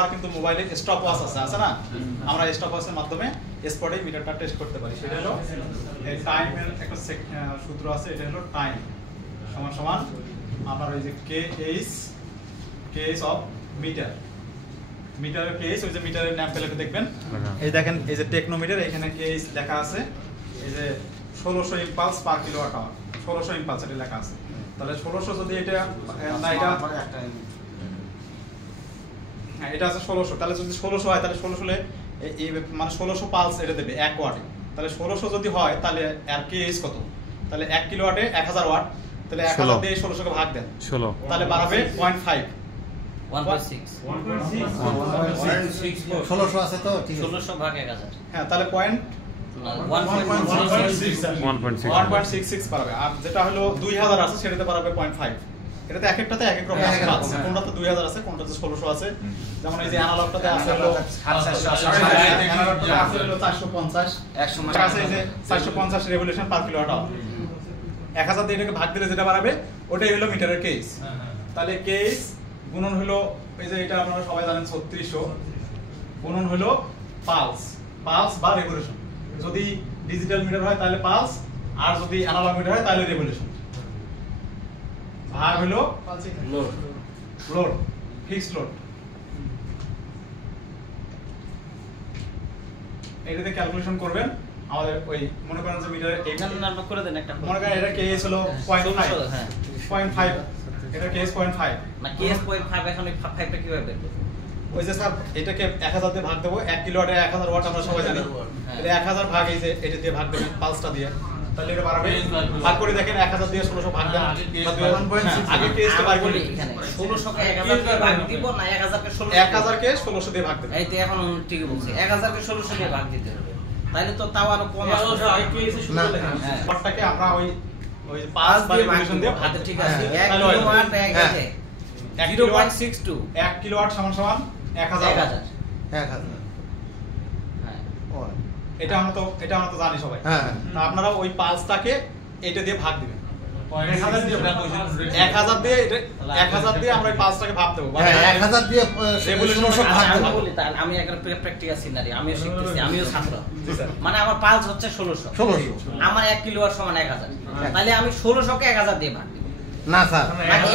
আর কিন্তু মোবাইলে stop watch আছে না, আমরা স্টপ ওয়াচের মাধ্যমে স্পটে মিটারটা টেস্ট করতে পারি। সেটা হলো এই টাইমের একটা সূত্র আছে, এটা হলো টাইম সমান সমান আপনার ওই যে কেএস অফ মিটার, মিটারের কেএস, ওই যে মিটারের নাম পেলে দেখবেন এই দেখেন এই যে টেকনোমিটার, এখানে কেএস লেখা আছে, এই যে 1600 ইম্পালস পার কিলোওয়াট আওয়ার, 1600 ইম্পালস এটা লেখা আছে। তাহলে 1600 যদি এটা না এটা এটা আছে 1600, তাহলে যদি 1600 হয় তাহলে 1600 মানে 1600 পালস এটা দেবে 1 ওয়াটে। তাহলে 1600 যদি হয় তাহলে আর কেএস কত, তাহলে 1 কিলোওয়াটে 1000 ওয়াট, তাহলে 1000 দিয়ে 1600 কে ভাগ দেন 16, তাহলে বাড়বে 0.5 1.6 1600 আছে তো ঠিক আছে, 1600 ভাগ 1000, হ্যাঁ তাহলে 1.66 পারবে। আর যেটা হলো 2000 আছে সেটাতে পারবে 0.5। এটাতে এক একটাতে এক এক রকম আছে, কোনটাতে 2000 আছে, কোনটাতে 1600 আছে। যেমন এই যে অ্যানালগটাতে আছে হলো 450, 100 আছে এই যে 450 রেভলিউশন পার কিলোওয়াট আওয়ার। 1000 দিয়ে এটাকে ভাগ দিলে যেটা বাড়াবে ওটাই হলো মিটারের কেস। তাহলে কেস গুণন হলো এই যে এটা আপনারা সবাই জানেন 3600 গুণন হলো পালস, পালস বা রেভলিউশন। যদি ডিজিটাল মিটার হয় তাহলে পালস, আর যদি অ্যানালগ মিটার হয় তাহলে রেভলিউশন। ভাগ হলো লোড, লোড ফিক্সড লোড। এটাতে ক্যালকুলেশন করবেন আমাদের ওই মনে করেন যে মিটারে নাম্বার করে দেন একটা, মনে করেন এটা কেএস হলো 0.5, হ্যাঁ 0.5, এটা কেএস 0.5 না কেএস 0.5। এখন এই 5টা কিভাবে বের করব? ওই যে স্যার এটাকে 1000 দিয়ে ভাগ দেব, 1 কিলোওয়াটে 1000 ওয়াট আমরা সবাই জানি, তাহলে 1000 ভাগ এই যে এটা দিয়ে ভাগ দেবেন পালসটা দিয়ে, তাহলে এটা বাড়াবে। ভাগ করে দেখেন 1000 দিয়ে 1600 ভাগ দেন, আগে কেএসটা বাই করি এখানে 1600 কে 1000 দিয়ে ভাগ দিব না 1000 কে 1600, 1000 কে 1600 দিয়ে ভাগ দেবেন। এই তো এখন ঠিকই বলছি, 1000 কে 1600 দিয়ে ভাগ দিতে হবে, তাইলে তো তাও আরো কম আসবে। হ্যাঁ ওয়াটটাকে আমরা ওই 5 বা রেভলিউশন দিয়ে ভাগ, ঠিক আছে। 1 কিলোওয়াট 0.62, 1 কিলোওয়াট সমান সমান 1000। হ্যাঁ এটা আমরা তো জানি সবাই। হ্যাঁ তা আপনারা ওই পালসটাকে এটা দিয়ে ভাগ দিবেন, 1000 দিয়ে এটা 1000 দিয়ে আমরা ওই পালসটাকে ভাগ দেব, হ্যাঁ 1000 দিয়ে রেভলিউশন সব ভাগ আমি দেব। বলি তাহলে আমি একটা প্র্যাকটিক্যাল সিনারি আমিও শিখতেছি, আমিও ছাত্র। মানে আমার পালস হচ্ছে 1600, আমার 1 কিলোওয়াট সমান 1000, তাহলে আমি 1600 কে 1000 দিয়ে ভাগ দেব না স্যার, নাকি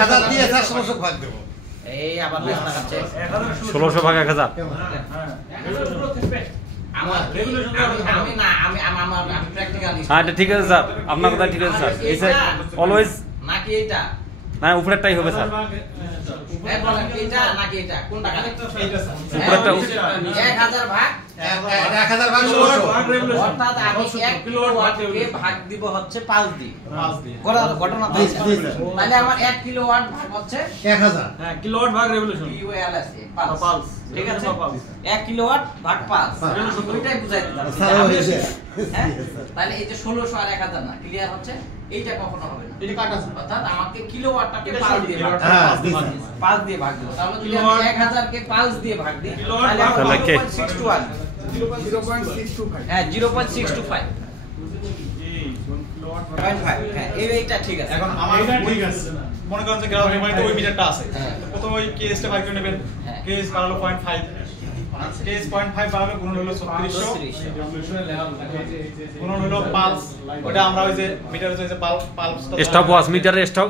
1000 দিয়ে স্যার 1600 ভাগ দেব। এই আবার রাস্তা কাটছে 1600 ভাগ 1000। আমার আমি না আমি প্র্যাকটিক্যাল। হ্যাঁ এটা ঠিক আছে স্যার, আপনার কথা ঠিক আছে স্যার। এই স্যার অলওয়েজ নাকি এইটা না উপরেরটাই হবে স্যার, এই বলেন এইটা নাকি এটা কোনটা? এইটা স্যার উপরেরটা 1000 ভাগ 1000 ভাগ 1600, অর্থাৎ আমি 1 কিলোওয়াটকে ভাগ দিব হচ্ছে 5 দিয়ে, ঘটনা তো আছে। তাহলে আমার 1 কিলোওয়াট ভাগ হচ্ছে 1000। হ্যাঁ কিলোওয়াট ভাগ রেভলিউশন কিউএলএস পালস, পালস, ঠিক আছে। 1 কিলোওয়াট ভাগ পালস, ওইটাই বুঝাই দিলাম। হ্যাঁ তাহলে এই যে 1600 আর 1000 না ক্লিয়ার হচ্ছে, এইটা কখনো হবে না, এটা কাটা আছে। অর্থাৎ আমাকে কিলোওয়াটটাকে পালস দিয়ে ভাগ হ্যাঁ পালস দিয়ে ভাগ দেব। তাহলে যদি আমি 1000 কে পালস দিয়ে ভাগ দিই তাহলে আমার তাহলে কে? 0.621, হ্যাঁ 0.625, 0.5, হ্যাঁ এইটা ঠিক আছে। এখন আমার ঠিক আছে, মনে করেন যে গ্রাহকের বাড়িতে ওই মিটারটা আছে, প্রথমে ওই কেএসটা বাই করে নেবেন, কেএস বাড়ালো 0.5, কেএস 0.5 বাড়ালো গুণন হলো 3600, গুণন হলো পালস, ওটা আমরা ওই যে মিটারে যে পালসটা স্টপ ওয়াচ মিটারে স্টপ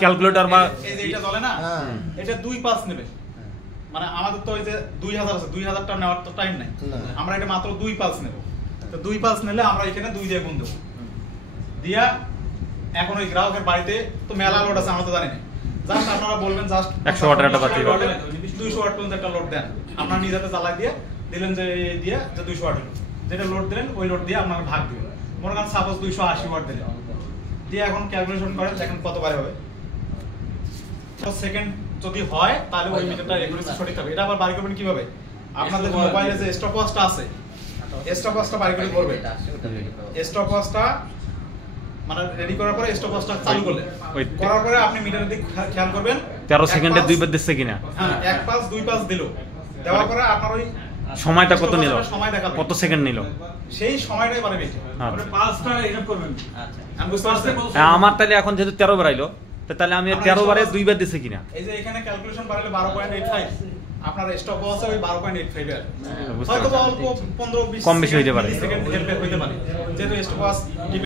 ক্যালকুলেটর বা এই যে এটা চলে না, এটা 2 পালস নেবে। মানে আমাদের তো ওই যে 2000 আছে, 2000 টা নেওয়ার তো টাইম নাই, আমরা এটা মাত্র 2 পালস নেব। তো 2 পালস নিলে আমরা এখানে 2 দিয়ে গুণ দেব দিয়া, এখন ওই গ্রাহকের বাড়িতে তো মেলা লোড আছে আমরা তো জানি না, জাস্ট আপনারা বলবেন জাস্ট 100 ওয়াটের একটা বাতি 200 ওয়াট পর্যন্ত একটা লোড দেন, আপনারা নিজেতে জ্বালাই দিয়ে দিলেন যে এই দিয়ে যে 200 ওয়াট হলো, যেটা লোড দিলেন ওই লোড দিয়ে আপনারা ভাগ দিবেন। মনে করেন সাপোজ 280 ওয়াট দিলেন, দিয়ে এখন ক্যালকুলেশন করেন দেখেন কত বার হবে। তো সেকেন্ড যদি হয় তাহলে ওই মিটারটা রেগুলেশন সঠিক হবে। এটা আবার বাড়ি করবেন কিভাবে? আপনাদের মোবাইলে যে স্টপ ওয়াচটা আছে, স্টপ ওয়াচটা বাড়ি করে করবেন, স্টপ ওয়াচটা মানে রেডি করার পরে স্টপ ওয়াচটা চালু করলেন, করার পরে আপনি মিটারের দিক খেয়াল করবেন 13 সেকেন্ডে 2 বার দিচ্ছে কিনা, হ্যাঁ 1 পাস 2 পাস দিল, দেওয়ার পরে আপনার ওই সময়টা কত নিল, সময় দেখাবে কত সেকেন্ড নিল, সেই সময়টাই মানে বেশি। মানে পালসটা হিসাব করবেন। আচ্ছা আমি বুঝতে পারছি। আমার তাহলে এখন যেহেতু 13 বার আইলো তাহলে আমি 13 বারে 2 বার দিছে কিনা, এই যে এখানে ক্যালকুলেশন বাড়ালে 12.85 আপনার স্টপ আছে ওই 12.85 এর বুঝতে হয়তো পারছি। অল্প 15-20 কম বেশি হইতে পারে। সেকেন্ড হেল্প হইতে পারে যেহেতু স্টপ